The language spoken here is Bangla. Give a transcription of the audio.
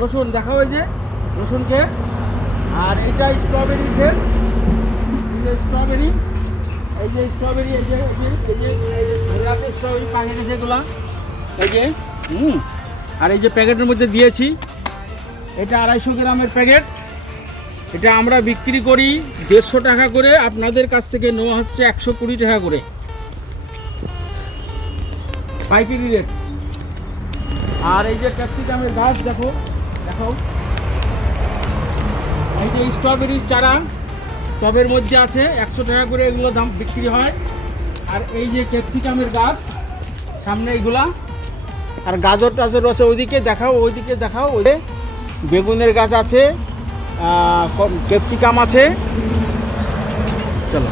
রসুন দেখাও, এই যে রসুন ক্ষেত। আর এইটা স্ট্রবেরি ক্ষেত, এই যে স্ট্রবেরি, এই যে স্ট্রবেরি, এই যে ধরে আছে স্ট্রবেরি পাকে গেছে এগুলা, এই যে আর এই যে প্যাকেটের মধ্যে দিয়েছি, এটা 250 গ্রামের প্যাকেট। এটা আমরা বিক্রি করি 150 টাকা করে, আপনাদের কাছ থেকে নেওয়া হচ্ছে 120 টাকা করে পাইকারি রেট। আর এই যে ক্যাপসিকামের গাছ দেখাও, এই যে স্ট্রবেরির চারা টবের মধ্যে আছে, 100 টাকা করে এগুলো দাম বিক্রি হয়। আর এই যে ক্যাপসিকামের গাছ সামনে এইগুলা, আর গাজর টাজর আছে ওইদিকে দেখাও, ওই যে বেগুনের গাছ আছে, ক্যাপসিকাম আছে। চলো।